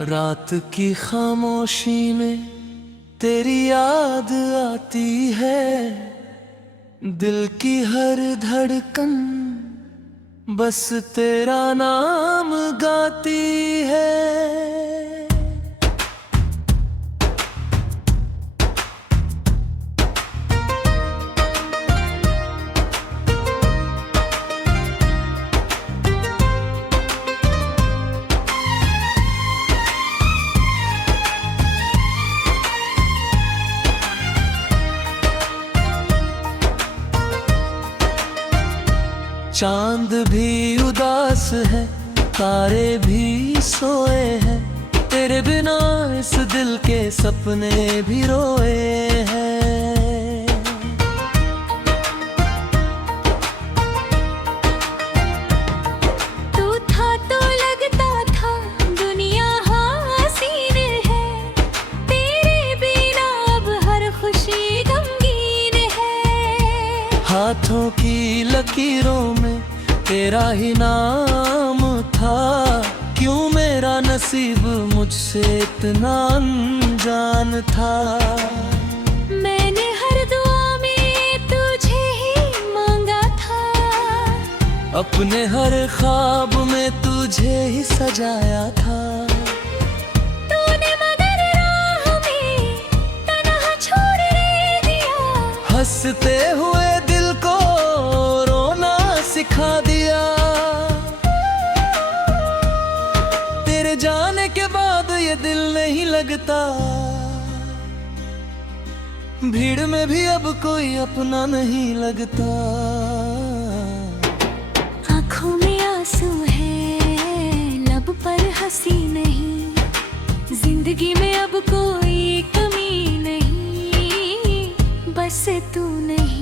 रात की खामोशी में तेरी याद आती है, दिल की हर धड़कन बस तेरा नाम गाती है। चांद भी उदास है, तारे भी सोए हैं, तेरे बिना इस दिल के सपने भी रोए हैं। तू था तो लगता था दुनिया हसीन है, तेरे बिना अब हर खुशी गमगीन है। हाथों की लकीरों में तेरा ही नाम था, क्यों मेरा नसीब मुझसे इतना अनजान था। मैंने हर दुआ में तुझे ही मांगा था, अपने हर ख्वाब में तुझे ही सजाया था। तूने मगर राह में तन्हा छोड़ दिया, हंसते हुए दिल को रोना सिखा दिया। तेरे जाने के बाद ये दिल नहीं लगता, भीड़ में भी अब कोई अपना नहीं लगता। आँखों में आंसू है, लब पर हंसी नहीं, जिंदगी में अब कोई कमी नहीं, बस तू नहीं।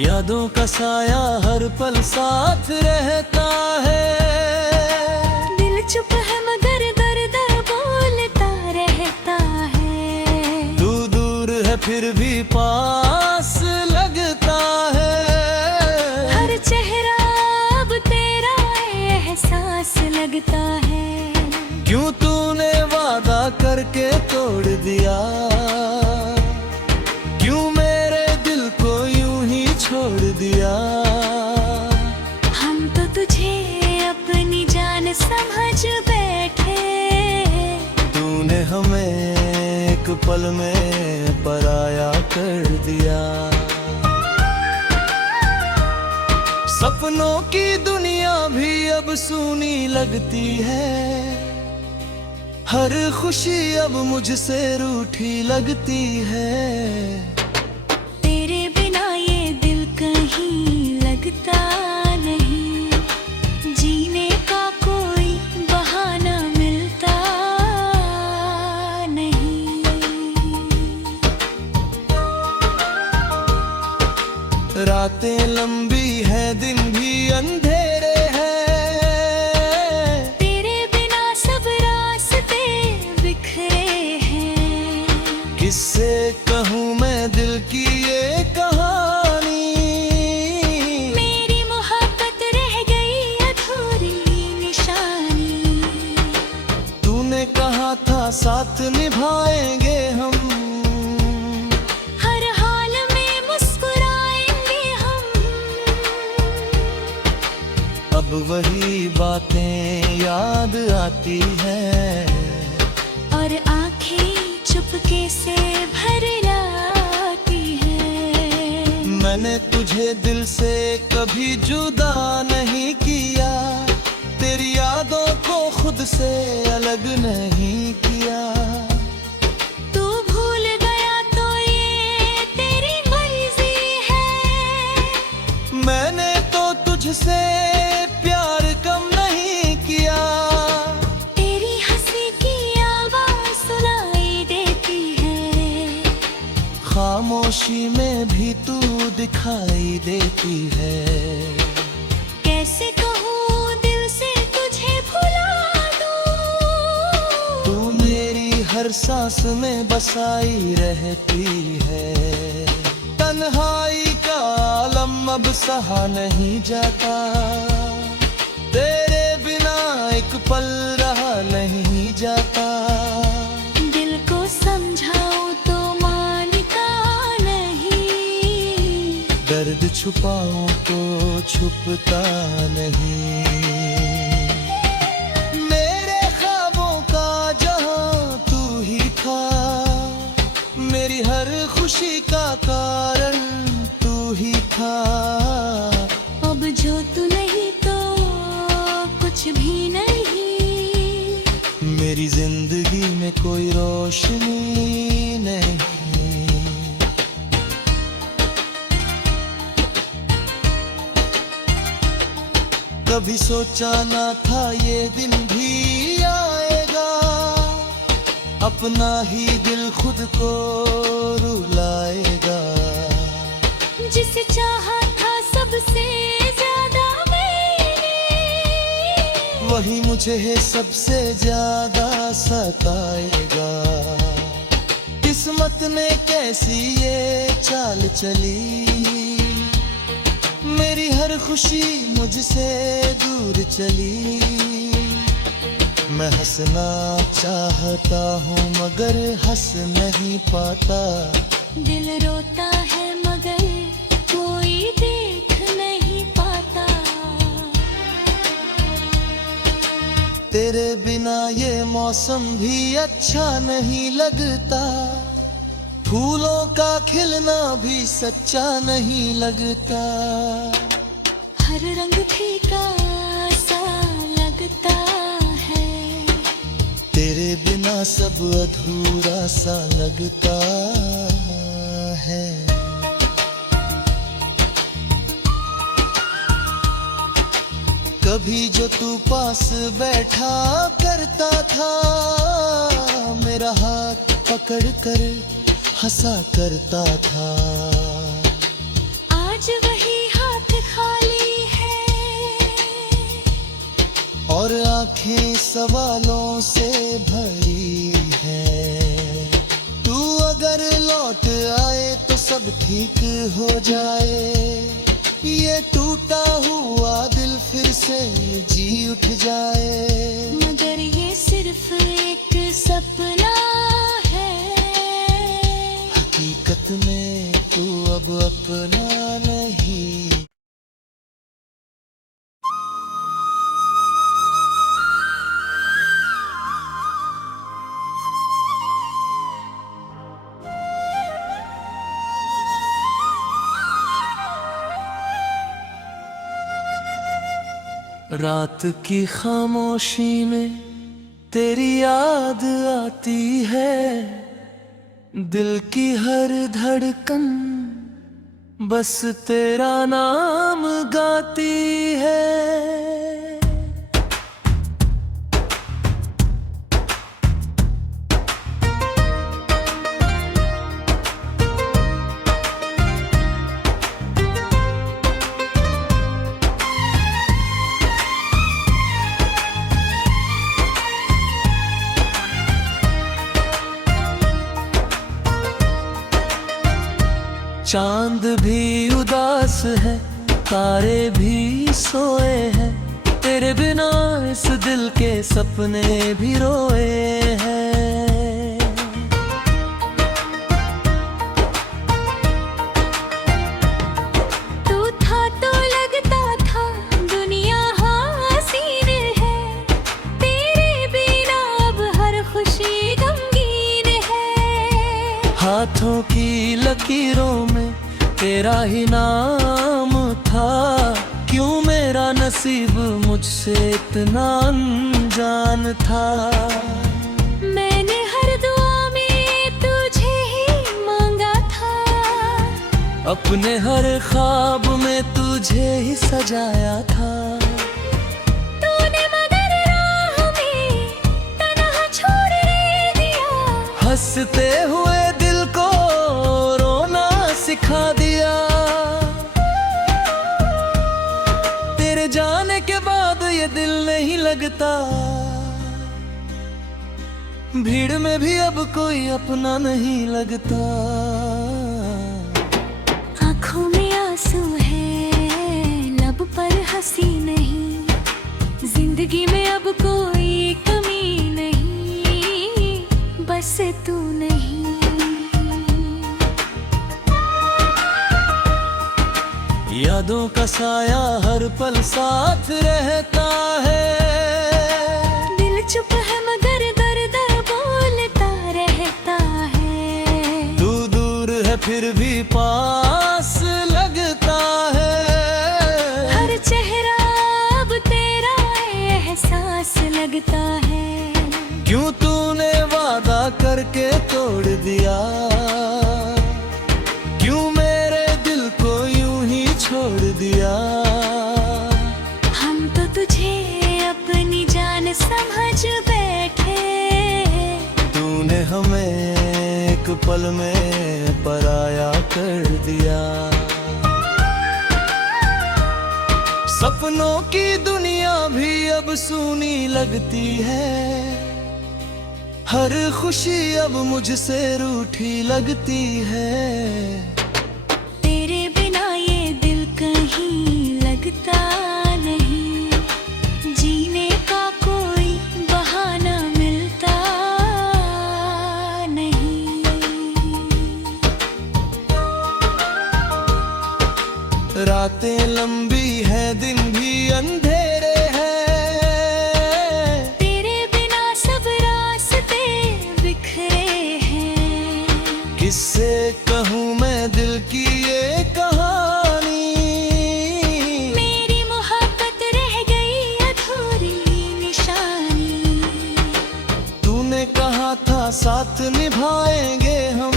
यादों का साया हर पल साथ रहता है, दिल चुप है मगर दर्द बोलता रहता है। तू दूर है फिर भी पास लगता है, हर चेहरा अब तेरा एहसास लगता है। क्यों तूने वादा करके तोड़ दिया, क्यों मेरे दिल को यूं ही छोड़ दिया। हम तो तुझे अपनी जान समझ बैठे, तूने हमें एक पल में पराया कर दिया। सपनों की दुनिया भी अब सूनी लगती है, हर खुशी अब मुझसे रूठी लगती है। तेरे बिना ये दिल कहीं लगता नहीं, जीने का कोई बहाना मिलता नहीं। रातें लंबी हैं, दिन भी अंधेरे हैं, तेरे बिना सब रास्ते बिखरे हैं। किससे कहूँ मैं दिल की ये कहानी, मेरी मोहब्बत रह गई अधूरी निशानी। तूने कहा था साथ निभाएंगे हम, हर हाल में मुस्कुराएंगे हम। अब वही बातें याद आती हैं, और आंखें चुपके से भर लाती है। मैंने तुझे दिल से कभी जुदा नहीं किया, तेरी यादों को खुद से अलग नहीं किया। तू भूल गया तो ये तेरी मर्जी है, मैंने तो तुझसे प्यार कम नहीं किया। तेरी हंसी की आवाज सुनाई देती है, खामोशी में भी तू दिखाई देती है। कैसे कहूँ दिल से तुझे भुला दूँ, तू मेरी हर सांस में बसाई रहती है। तन्हाई का आलम अब सहा नहीं जाता। तेरे बिना एक पल रहा नहीं जाता। दिल को समझाऊं तो मानता नहीं, दर्द छुपाऊं तो छुपता नहीं। मेरे ख्वाबों का जहां तू ही था, मेरी हर खुशी का कारण तू ही था। अब जो तू नहीं तो कुछ भी नहीं, मेरी जिंदगी में कोई रोशनी नहीं। कभी सोचा ना था ये दिन भी आएगा, अपना ही दिल खुद को रुलाएगा। जिसे चाहा था सबसे ज्यादा मैंने, वही मुझे है सबसे ज्यादा सताएगा। किस्मत ने कैसी ये चाल चली, मेरी हर खुशी मुझसे दूर चली। मैं हंसना चाहता हूँ मगर हंस नहीं पाता। दिल रोता है मगर कोई देख नहीं पाता। तेरे बिना ये मौसम भी अच्छा नहीं लगता, फूलों का खिलना भी सच्चा नहीं लगता। हर रंग फीका सा लगता है, तेरे बिना सब अधूरा सा लगता है। कभी जो तू पास बैठा करता था, मेरा हाथ पकड़ कर हंसा करता था। आज वही हाथ खाली है और आंखें सवालों से भरी है। तू अगर लौट आए तो सब ठीक हो जाए, ये टूटा हुआ दिल फिर से जी उठ जाए। मगर ये सिर्फ एक सपना है, हकीकत में तू अब अपना नहीं। रात की खामोशी में तेरी याद आती है, दिल की हर धड़कन बस तेरा नाम गाती है। चांद भी उदास है, तारे भी सोए हैं, तेरे बिना इस दिल के सपने भी रोए हैं। तू था तो लगता था दुनिया हसीन है, तेरे बिना अब हर खुशी गमगीन है। हाथों की लकीरों में तेरा ही नाम था, क्यों मेरा नसीब मुझसे इतना अनजान था। मैंने हर दुआ में तुझे ही मांगा था, अपने हर ख्वाब में तुझे ही सजाया था। तूने मगर राह में तन्हा छोड़ दिया, हंसते हुए दिल को रोना सिखा दिया। तेरे जाने के बाद ये दिल नहीं लगता, भीड़ में भी अब कोई अपना नहीं लगता। आँखों में आंसू है लब पर हंसी नहीं, यादों का साया हर पल साथ रहता है। दिल चुप है मगर दर्द बोलता रहता है। तू दूर है फिर भी पास लगता है। हर चेहरा अब तेरा एहसास लगता है। क्यों तूने वादा करके तोड़ दिया, क्यों मेरे दिल को यूं ही छोड़ दिया। हम तो तुझे अपनी जान समझ बैठे। तूने हमें एक पल में पराया कर दिया। सपनों की दुनिया भी अब सूनी लगती है। हर खुशी अब मुझसे रूठी लगती है। तेरे बिना ये दिल कहीं लगता नहीं। जीने का कोई बहाना मिलता नहीं। रातें लंबी हैं, दिन भी अंधेरे हैं। तेरे बिना सब रास्ते बिखरे हैं। किससे कहूँ मैं दिल की ये कहानी। मेरी मोहब्बत रह गई अधूरी निशानी। तूने कहा था साथ निभाएंगे हम।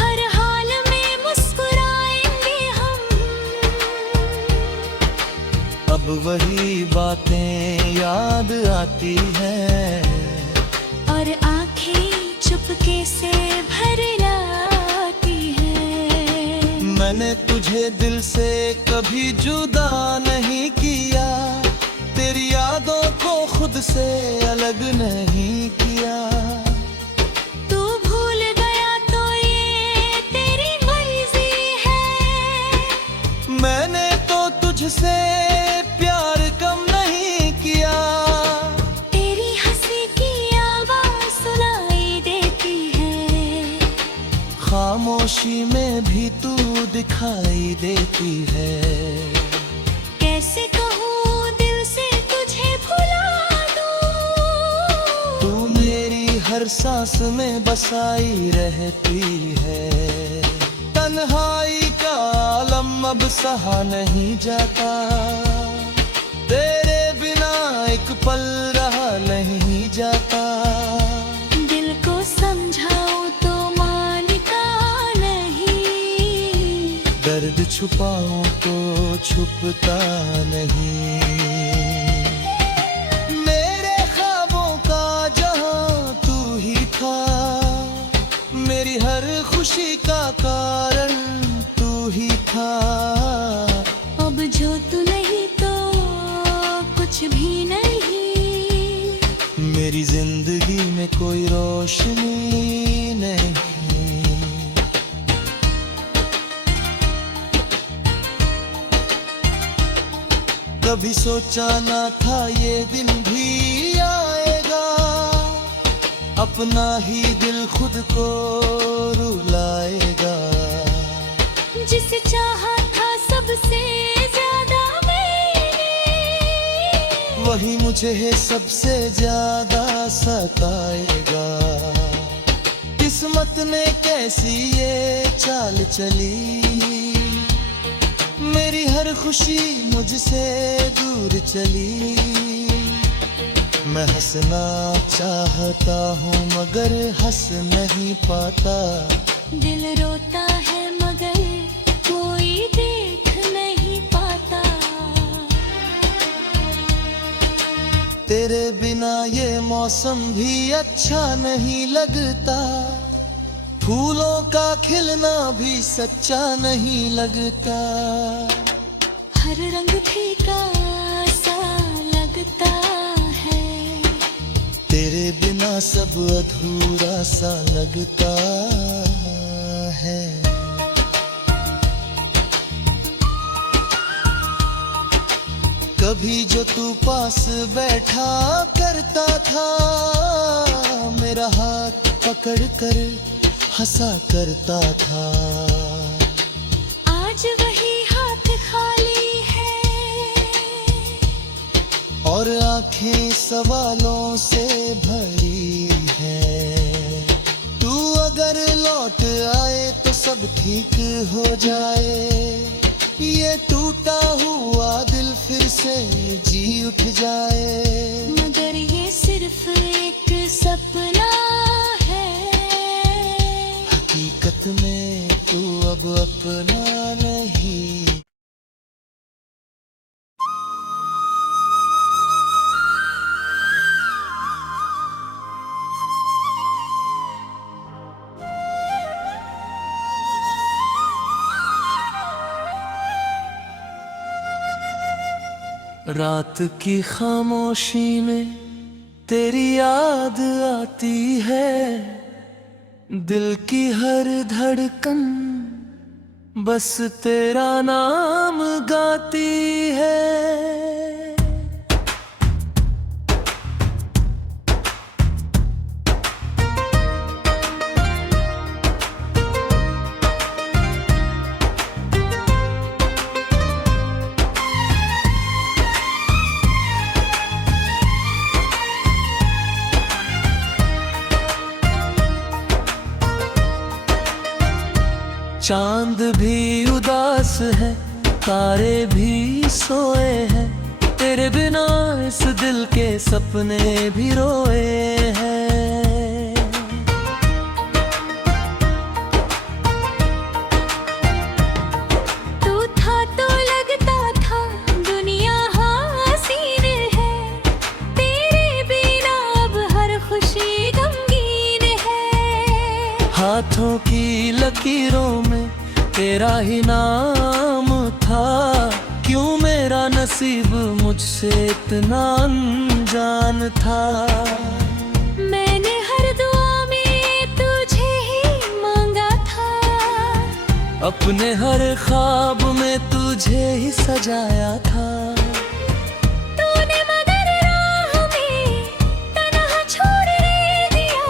हर हाल में मुस्कुराएंगे हम। अब वही बातें याद आती हैं और आँखें चुपके से भर लाती है। मैंने तुझे दिल से कभी जुदा नहीं किया। तेरी यादों को खुद से अलग नहीं किया। तू भूल गया तो ये तेरी मर्जी है। मैंने तो तुझसे प्यार कम नहीं किया। तेरी हंसी की आवाज़ सुनाई देती है। खामोशी में भी तू दिखाई देती है। कैसे कहूँ दिल से तुझे भुला दूँ। तू मेरी हर सांस में बसाई रहती है। तन्हाई का आलम अब सहा नहीं जाता। तेरे बिना एक पल रहा नहीं जाता। दिल को समझाऊं तो मानता नहीं। दर्द छुपाऊं तो छुपता नहीं। मेरे ख्वाबों का जहां तू ही था। मेरी हर खुशी का कारण तू ही था। अब जो तू नहीं तो कुछ भी नहीं। मेरी जिंदगी में कोई रोशनी नहीं। कभी सोचा ना था ये दिन भी आएगा। अपना ही दिल खुद को रुलाएगा। जिसे चाहा था सबसे ज्यादा मैंने। वही मुझे सबसे ज्यादा सताएगा। किस्मत ने कैसी ये चाल चली। मेरी हर खुशी मुझसे दूर चली। मैं हंसना चाहता हूँ मगर हंस नहीं पाता। दिल रोता है मगर कोई देख नहीं पाता। तेरे बिना ये मौसम भी अच्छा नहीं लगता। फूलों का खिलना भी सच्चा नहीं लगता। हर रंग फीका सा लगता है। तेरे बिना सब अधूरा सा लगता है। कभी जो तू पास बैठा करता था। मेरा हाथ पकड़ कर हंसा करता था। आज वही और आंखें सवालों से भरी है। तू अगर लौट आए तो सब ठीक हो जाए, ये टूटा हुआ दिल फिर से जी उठ जाए। मगर ये सिर्फ एक सपना है, हकीकत में तू अब अपना नहीं। रात की खामोशी में तेरी याद आती है, दिल की हर धड़कन बस तेरा नाम गाती है। चांद भी उदास है, तारे भी सोए हैं, तेरे बिना इस दिल के सपने भी रोए हैं। तू था तो लगता था दुनिया हसीन है, तेरे बिना अब हर खुशी गमगीन है। हाथों की लकीरों में तेरा ही नाम था, क्यों मेरा नसीब मुझसे इतना अनजान था। मैंने हर दुआ में तुझे ही मांगा था, अपने हर ख्वाब में तुझे ही सजाया था। तूने मगर राह में तन्हा छोड़ दिया,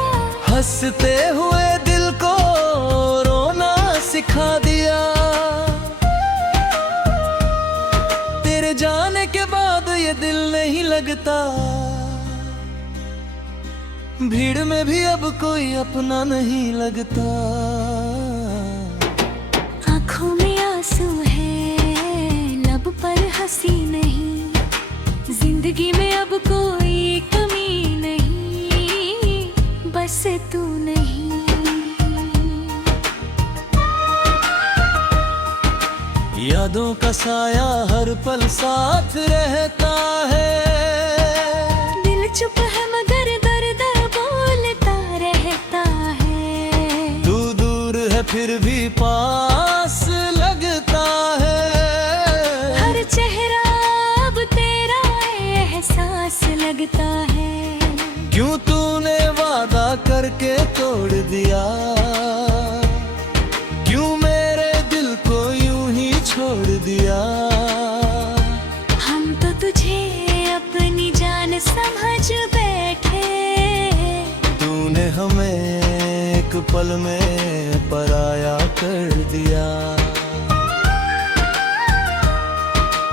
हंसते हुए दिल को रोना सिखा दिया। तेरे जाने के बाद ये दिल नहीं लगता, भीड़ में भी अब कोई अपना नहीं लगता। आँखों में आंसू है, लब पर हंसी नहीं, जिंदगी में अब कोई कमी नहीं, बस तू नहीं। यादों का साया हर पल साथ रहता है, दिल चुप है मगर दर्द बोलता रहता है। तू दूर है फिर भी पास लगता है, हर चेहरा अब तेरा एहसास लगता है। क्यों तूने वादा करके तोड़ दिया, क्यों मेरे दिल को यूं ही छोड़ दिया। हम तो तुझे अपनी जान समझ बैठे, तूने हमें एक पल में पराया कर दिया।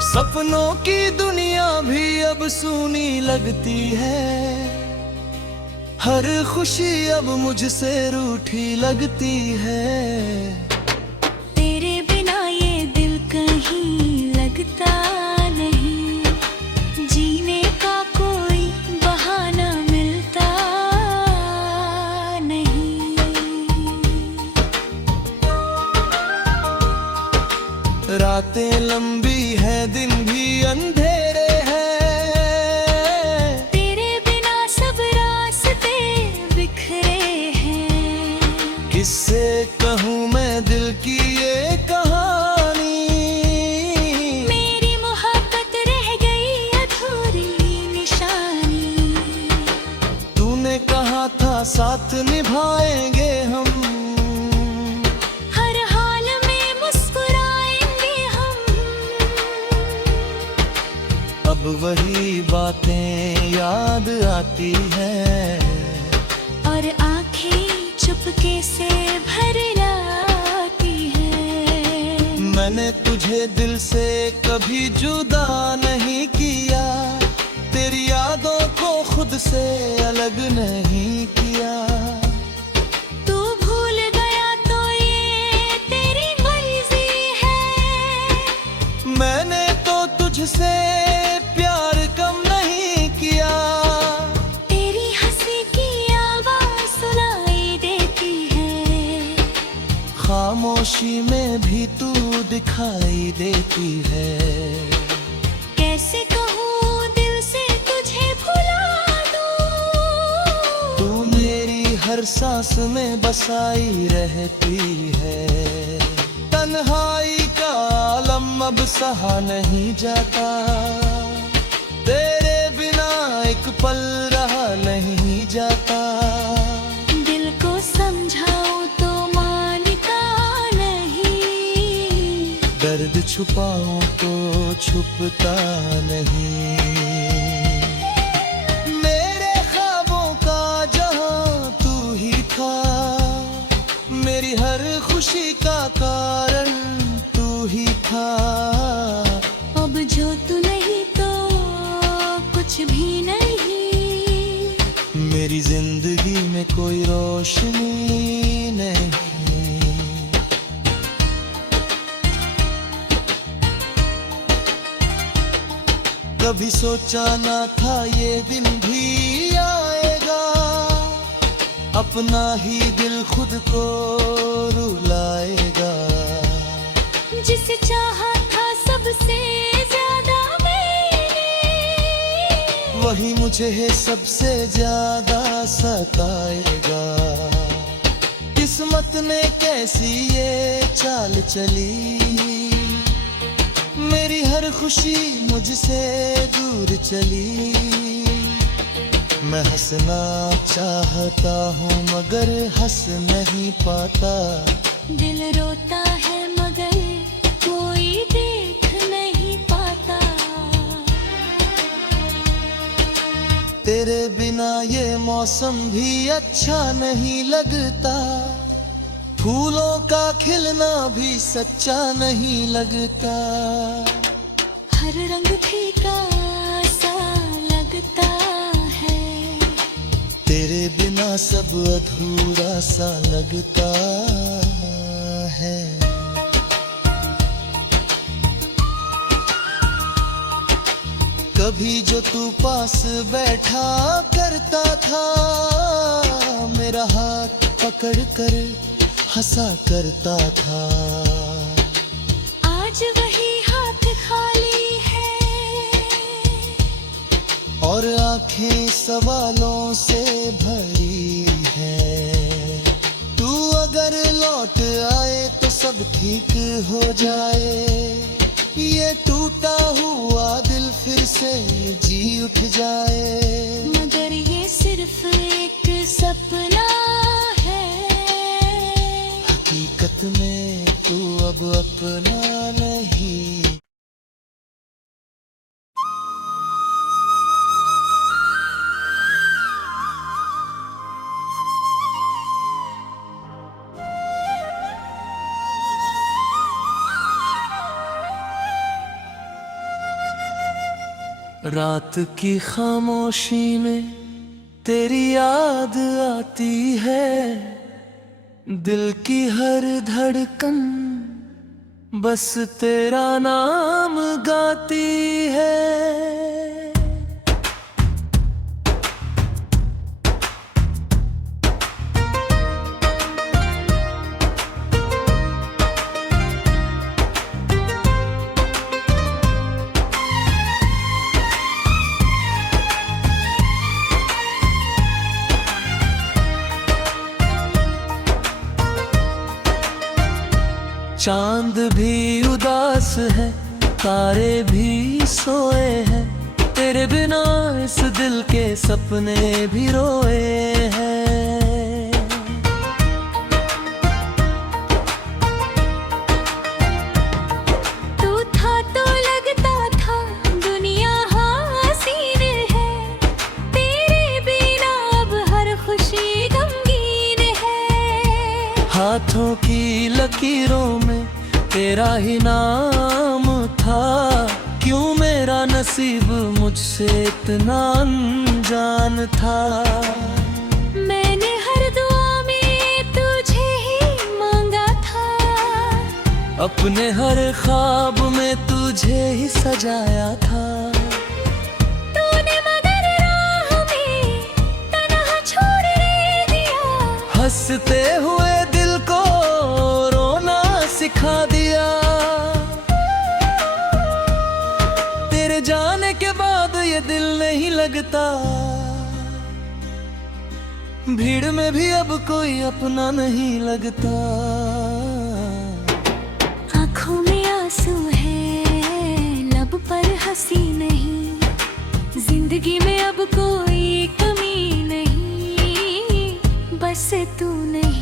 सपनों की दुनिया भी अब सूनी लगती है, हर खुशी अब मुझसे रूठी लगती है। तेरे बिना ये दिल कहीं लगता नहीं, जीने का कोई बहाना मिलता नहीं। रातें लंबी हैं, दिन भी अंधेरे हैं, तेरे बिना सब रास्ते बिखरे हैं। किससे कहूँ मैं दिल की ये कहानी, मेरी मोहब्बत रह गई अधूरी निशानी। तूने कहा था साथ निभाएंगे हम, हर हाल में मुस्कुराएंगे हम। अब वही बातें याद आती हैं, और आंखें चुपके से भर लाती हैं। मैंने तुझे दिल से कभी जुदा नहीं किया, तेरी यादों को खुद से अलग नहीं किया। तू भूल गया तो ये तेरी मर्जी है। मैंने तो तुझसे प्यार कम नहीं किया। तेरी हंसी की आवाज सुनाई देती है। खामोशी में भी तू दिखाई देती है। कैसे कहूँ दिल से तुझे भुला दूँ। तू मेरी हर सांस में बसाई रहती है। तन्हाई का आलम अब सहा नहीं जाता। तेरे बिना एक पल रहा नहीं जाता। दिल को समझाऊं तो मानता नहीं। दर्द छुपाऊं तो छुपता नहीं। मेरे ख्वाबों का जहां तू ही था। मेरी हर खुशी का कारण तू ही था। अब जो तू नहीं तो कुछ भी नहीं। मेरी जिंदगी में कोई रोशनी नहीं। कभी सोचा ना था ये दिन भी आएगा। अपना ही दिल खुद को रुलाएगा। जिसे चाहा था सबसे ज्यादा मैंने, वही मुझे सबसे ज्यादा सताएगा। किस्मत ने कैसी ये चाल चली। मेरी हर खुशी मुझसे दूर चली। मैं हंसना चाहता हूँ मगर हंस नहीं पाता। दिल रोता है मगर कोई देख नहीं पाता। तेरे बिना ये मौसम भी अच्छा नहीं लगता। फूलों का खिलना भी सच्चा नहीं लगता। हर रंग फीका सा लगता है। तेरे बिना सब अधूरा सा लगता है। कभी जो तू पास बैठा करता था। मेरा हाथ पकड़ कर हंसा करता था। आज वही हाथ खाली है और आंखें सवालों से भरी है। तू अगर लौट आए तो सब ठीक हो जाए। ये टूटा हुआ दिल फिर से जी उठ जाए। मगर ये सिर्फ एक सपना है। हकीकत में तू अब अपना नहीं। रात की खामोशी में तेरी याद आती है। दिल की हर धड़कन बस तेरा नाम गाती है। चांद भी उदास है, तारे भी सोए हैं। तेरे बिना इस दिल के सपने भी रोए हैं। तू था तो लगता था दुनिया हसीन है। तेरे बिना अब हर खुशी गमगीन है। हाथों की लकीरों में तेरा ही नाम था। क्यों मेरा नसीब नसीब मुझसे इतना अनजान था। मैंने हर दुआ में तुझे ही मांगा था, अपने हर ख्वाब में तुझे ही सजाया था। तूने मगर राह में तन्हा छोड़ दिया, हंसते हुए दिल को रोना सिखा दिया। तेरे जाने के बाद ये दिल नहीं लगता, भीड़ में भी अब कोई अपना नहीं लगता। आँखों में आंसू है, लब पर हंसी नहीं, जिंदगी में अब कोई कमी नहीं, बस तू नहीं।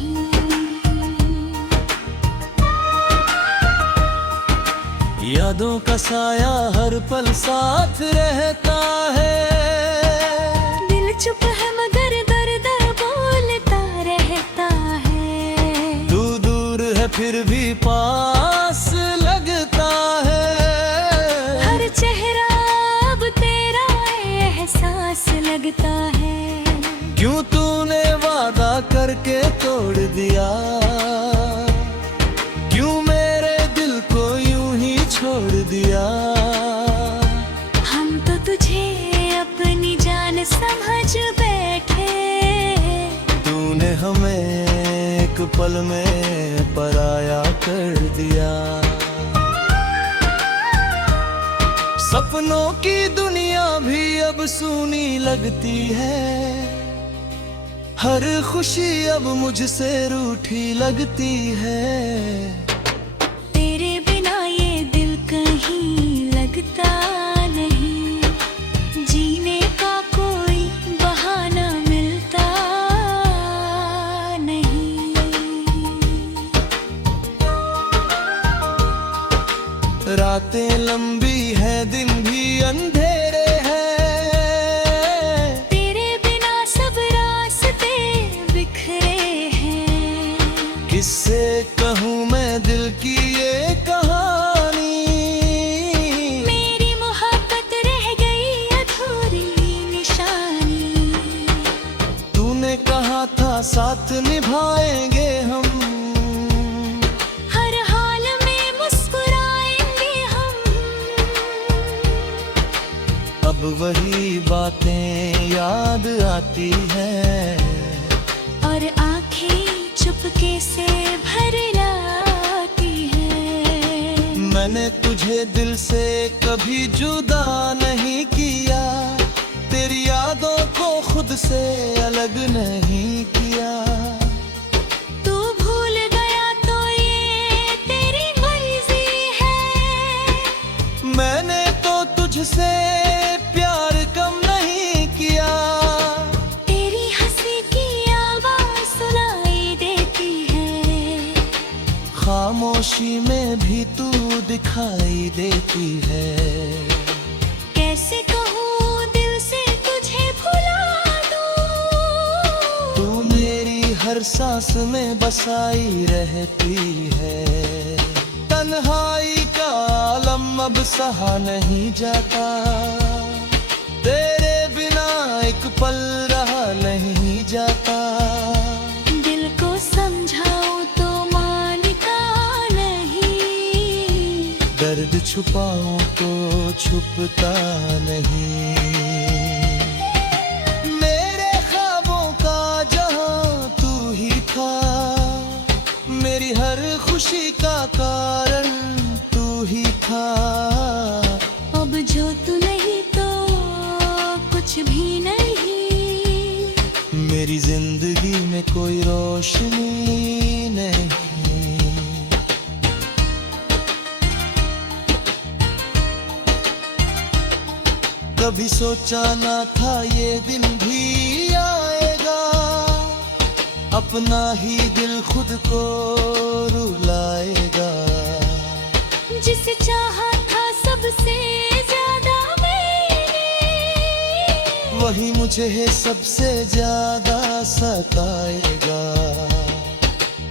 यादों का साया हर पल साथ रहता है, दिल चुप है मगर दर्द बोलता रहता है। तू दूर है फिर भी पास लगता है, हर चेहरा अब तेरा एहसास लगता है। क्यों तूने वादा करके तोड़ दिया, क्यों मेरे दिल को यूं ही छोड़ दिया। हम तो तुझे अपनी जान समझ बैठे, तूने हमें एक पल में पराया कर दिया। सपनों की दुनिया भी अब सूनी लगती है, हर खुशी अब मुझसे रूठी लगती है। तेरे बिना ये दिल कहीं लगता नहीं, जीने का कोई बहाना मिलता नहीं। रातें लंबी है, दिन भी अंधेरे हैं, तेरे बिना सब रास्ते बिखरे हैं। किससे कहूँ मैं दिल की ये कहानी, मेरी मोहब्बत रह गई अधूरी निशानी। तूने कहा था साथ निभाएंगे हम, हर हाल में मुस्कुराएंगे हम। अब वही बातें याद आती हैं, और आंखें चुपके से भर लाती हैं। मैंने तुझे दिल से कभी जुदा नहीं किया, तेरी यादों को खुद से अलग नहीं किया। तू भूल गया तो ये तेरी मर्जी है, मैंने तो तुझसे प्यार कम नहीं किया। तेरी हंसी की आवाज सुनाई देती है, खामोशी में भी तू दिखाई देती है। कैसे कहूँ दिल से तुझे भुला दूँ, तू मेरी हर सांस में बसाई रहती है। तन्हाई का आलम अब सहा नहीं जाता, तेरे बिना एक पल रहा नहीं जाता। दिल को समझाऊं तो मानता नहीं, दर्द छुपाऊं तो छुपता नहीं। मेरे ख्वाबों का जहां तू ही था, मेरी हर खुशी का कारण तू ही था। अब जो तू नहीं तो कुछ भी नहीं, मेरी जिंदगी में कोई रोशनी नहीं। कभी सोचा ना था ये दिन भी आएगा, अपना ही दिल खुद को रुलाएगा। जिसे चाहा था सबसे ज्यादा मैंने, वही मुझे सबसे ज्यादा सताएगा।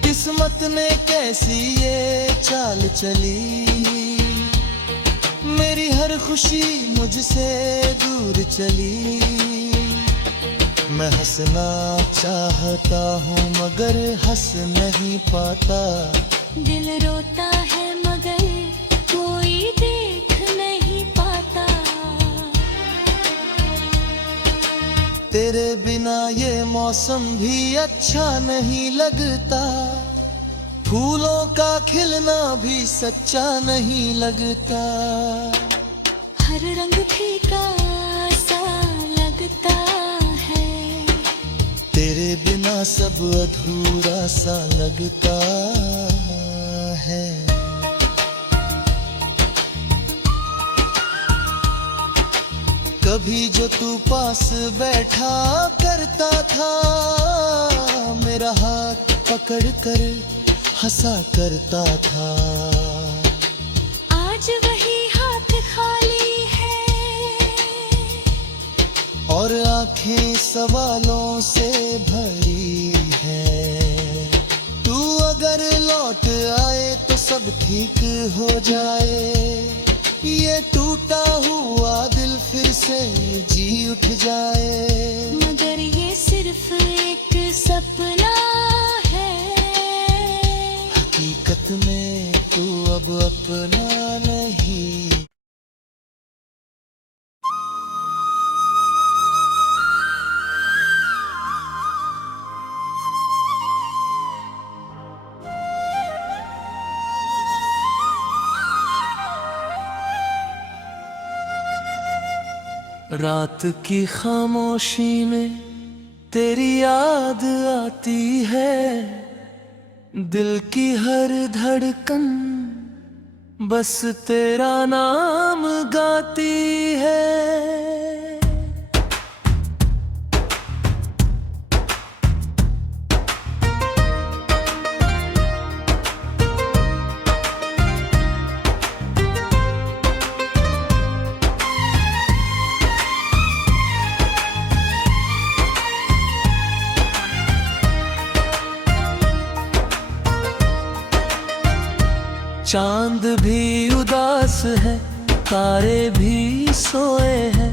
किस्मत ने कैसी ये चाल चली, मेरी हर खुशी मुझसे दूर चली। मैं हंसना चाहता हूँ मगर हंस नहीं पाता। दिल रोता है मगर कोई देख नहीं पाता। तेरे बिना ये मौसम भी अच्छा नहीं लगता। फूलों का खिलना भी सच्चा नहीं लगता। हर रंग फीका सा लगता है। तेरे बिना सब अधूरा सा लगता है। कभी जो तू पास बैठा करता था, मेरा हाथ पकड़ कर हंसा करता था। आज वही हाथ खाली है और आंखें सवालों से भरी है। तू अगर लौट आए तो सब ठीक हो जाए। ये टूटा हुआ दिल फिर से जी उठ जाए। मगर ये सिर्फ एक सपना है। हकीकत में तू अब अपना नहीं। रात की खामोशी में तेरी याद आती है। दिल की हर धड़कन बस तेरा नाम गाती है। चांद भी उदास है, तारे भी सोए हैं।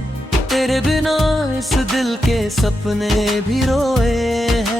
तेरे बिना इस दिल के सपने भी रोए हैं।